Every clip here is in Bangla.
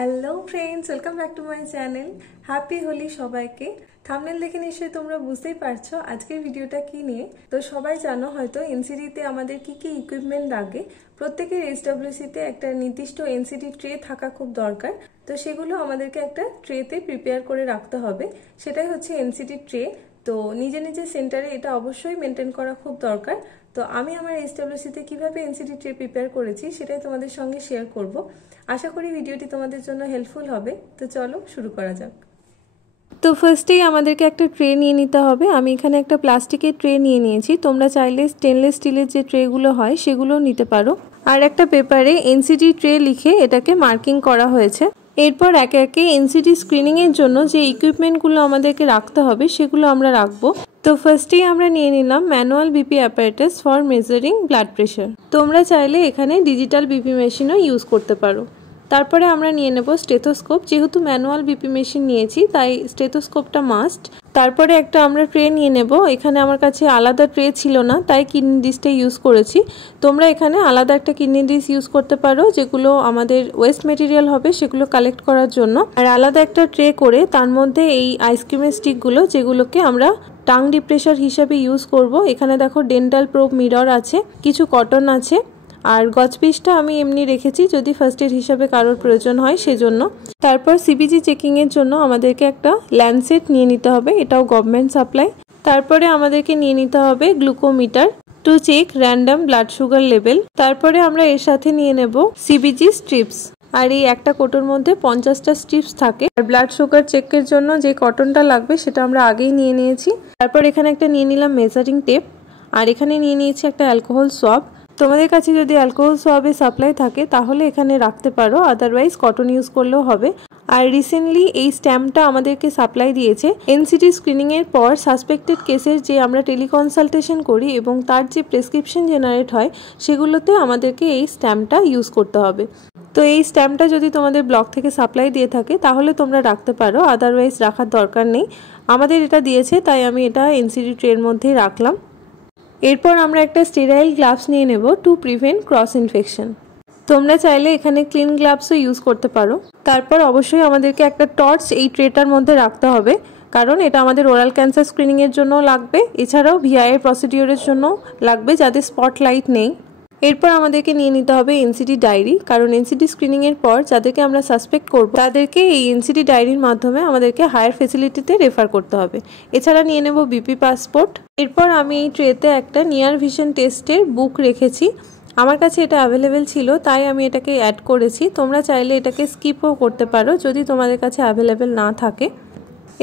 Hello friends, welcome back to my channel. Happy Holi সবাইকে। থাম্বনেল দেখে নিশ্চয়ই তোমরা বুঝতেই পারছো আজকের ভিডিওটা কি নিয়ে। তো সবাই জানো হয়তো এনসিডিতে আমাদের কি কি ইকুইপমেন্ট লাগে। প্রত্যেকের এসডব্লিউসিতে একটা নির্দিষ্ট এনসিডি ট্রে থাকা খুব দরকার। তো সেগুলো আমাদেরকে একটা ট্রেতে প্রিপেয়ার করে রাখতে হবে, সেটাই হচ্ছে এনসিডি ট্রে। তো নিজে নিজে সেন্টারে এটা অবশ্যই মেনটেন করা খুব দরকার। তো আমি আমার এসডব্লিউসিতে কিভাবে এনসিডি ট্রে প্রিপেয়ার করেছি সেটাই তোমাদের সঙ্গে শেয়ার করব। আশা করি ভিডিওটি তোমাদের জন্য হেল্পফুল হবে। তো চলো শুরু করা যাক। তো ফার্স্টেই আমাদেরকে একটা ট্রে নিয়ে নিতে হবে। আমি এখানে একটা প্লাস্টিকের ট্রে নিয়ে নিয়েছি, তোমরা চাইলে স্টেনলেস স্টিলের যে ট্রেগুলো হয় সেগুলোও নিতে পারো। আর একটা পেপারে এনসিডি ট্রে লিখে এটাকে মার্কিং করা হয়েছে। এরপর একে একে এনসিডি স্ক্রিনিংয়ের জন্য যে ইকুইপমেন্টগুলো আমাদেরকে রাখতে হবে সেগুলো আমরা রাখবো। তো ফার্স্টেই আমরা নিয়ে নিলাম manual BP apparatus for measuring blood pressure. তোমরা চাইলে এখানে ডিজিটাল বিপি মেশিনও ইউজ করতে পারো। তারপরে আমরা নিয়ে নেব স্টেথোস্কোপ। যেহেতু ম্যানুয়াল বিপি মেশিন নিয়েছি তাই স্টেথোস্কোপটা মাস্ট। তারপরে একটা আমরা ট্রে নিয়ে নেব। এখানে আমার কাছে আলাদা ট্রে ছিল না তাই কিডনি ডিসটা ইউজ করেছি। তোমরা এখানে আলাদা একটা কিডনি ডিস ইউজ করতে পারো, যেগুলো আমাদের ওয়েস্ট মেটেরিয়াল হবে সেগুলো কালেক্ট করার জন্য। আর আলাদা একটা ট্রে করে তার মধ্যে এই আইসক্রিমের স্টিকগুলো, যেগুলোকে আমরা টাং ডিপ্রেশার হিসাবে ইউজ করব। এখানে দেখো ডেন্টাল প্রোব মিরর আছে, কিছু কটন আছে, আর গজপিসটা আমি এমনি রেখেছি যদি ফার্স্ট এড হিসাবে কারোর প্রয়োজন হয় সেজন্য। তারপর সিবিজি চেকিংয়ের জন্য আমাদেরকে একটা ল্যান্ডসেট নিয়ে নিতে হবে, এটাও গভর্নমেন্ট সাপ্লাই। তারপরে আমাদেরকে নিয়ে নিতে হবে glucometer to check random blood sugar level. তারপরে আমরা এর সাথে নিয়ে নেব সিবিজি স্ট্রিপস। আর এই একটা কোটোর মধ্যে 50টা স্ট্রিপস থাকে। আর ব্লাড সুগার চেকের জন্য যে কটনটা লাগবে সেটা আমরা আগেই নিয়ে নিয়েছি। তারপর এখানে একটা নিয়ে নিলাম মেজারিং টেপ। আর এখানে নিয়ে নিয়েছি একটা অ্যালকোহল সোয়াব। তোমাদের কাছে যদি অ্যালকোহল সোয়াবের সাপ্লাই থাকে তাহলে এখানে রাখতে পারো, আদারওয়াইজ কটন ইউজ করলেও হবে। আর রিসেন্টলি এই স্ট্যাম্পটা আমাদেরকে সাপ্লাই দিয়েছে। এনসিডি স্ক্রিনিংয়ের পর সাসপেক্টেড কেসের যে আমরা টেলিকনসালটেশন করি এবং তার যে প্রেসক্রিপশন জেনারেট হয় সেগুলোতে আমাদেরকে এই স্ট্যাম্পটা ইউজ করতে হবে। তো এই স্ট্যাম্পটা যদি তোমাদের ব্লক থেকে সাপ্লাই দিয়ে থাকে তাহলে তোমরা রাখতে পারো, আদারওয়াইজ রাখার দরকার নেই। আমাদের এটা দিয়েছে তাই আমি এটা এনসিডি ট্রের মধ্যেই রাখলাম। এরপর আমরা একটা স্টেরাইল গ্লাভস নিয়ে নেব টু প্রিভেন্ট ক্রস ইনফেকশন। তোমরা চাইলে এখানে ক্লিন গ্লাভসও ইউজ করতে পারো। তারপর অবশ্যই আমাদেরকে একটা টর্চ এই ট্রেটার মধ্যে রাখতে হবে, কারণ এটা আমাদের ওরাল ক্যান্সার স্ক্রিনিংয়ের জন্য লাগবে, এছাড়াও ভিআইএ প্রসিডিওরের জন্য লাগবে যাদের স্পটলাইট নেই। এরপর আমাদেরকে নিয়ে নিতে হবে এনসিডি ডায়েরি, কারণ এনসিডি স্ক্রিনিংয়ের পর যাদেরকে আমরা সাসপেক্ট করব তাদেরকে এই এনসিডি ডায়েরির মাধ্যমে আমাদেরকে হায়ার ফেসিলিটিতে রেফার করতে হবে। এছাড়া নিয়ে নেব বিপি পাসপোর্ট। এরপর আমি এই ট্রেতে একটা নিয়ার ভিশন টেস্টের বুক রেখেছি। আমার কাছে এটা অ্যাভেলেবেল ছিল তাই আমি এটাকে অ্যাড করেছি। তোমরা চাইলে এটাকে স্কিপও করতে পারো যদি তোমাদের কাছে অ্যাভেলেবেল না থাকে।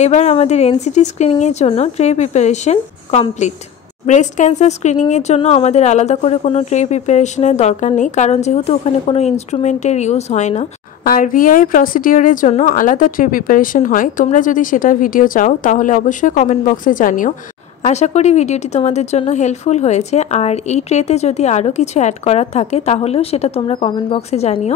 এবার আমাদের এনসিডি স্ক্রিনিংয়ের জন্য tray preparation complete. Breast cancer স্ক্রিনিংয়ের জন্য আমাদের আলাদা করে কোনো ট্রে প্রিপারেশনের দরকার নেই, কারণ যেহেতু ওখানে কোনো ইনস্ট্রুমেন্টের ইউজ হয় না। আর ভিআই প্রসিডিওরের জন্য আলাদা ট্রে প্রিপারেশন হয়। তোমরা যদি সেটার ভিডিও চাও তাহলে অবশ্যই কমেন্ট বক্সে জানিও। আশা করি ভিডিওটি তোমাদের জন্য হেল্পফুল হয়েছে। আর এই ট্রেতে যদি আরও কিছু অ্যাড করার থাকে তাহলেও সেটা তোমরা কমেন্ট বক্সে জানিও।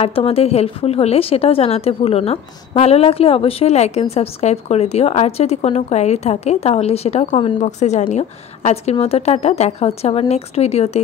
আর তোমাদের হেল্পফুল হলে সেটাও জানাতে ভুলো না। ভালো লাগলে অবশ্যই লাইক অ্যান্ড সাবস্ক্রাইব করে দিও। আর যদি কোনো কোয়ারি থাকে তাহলে সেটাও কমেন্ট বক্সে জানিও। আজকের মতো টাটা, দেখা হচ্ছে আবার নেক্সট ভিডিওতে।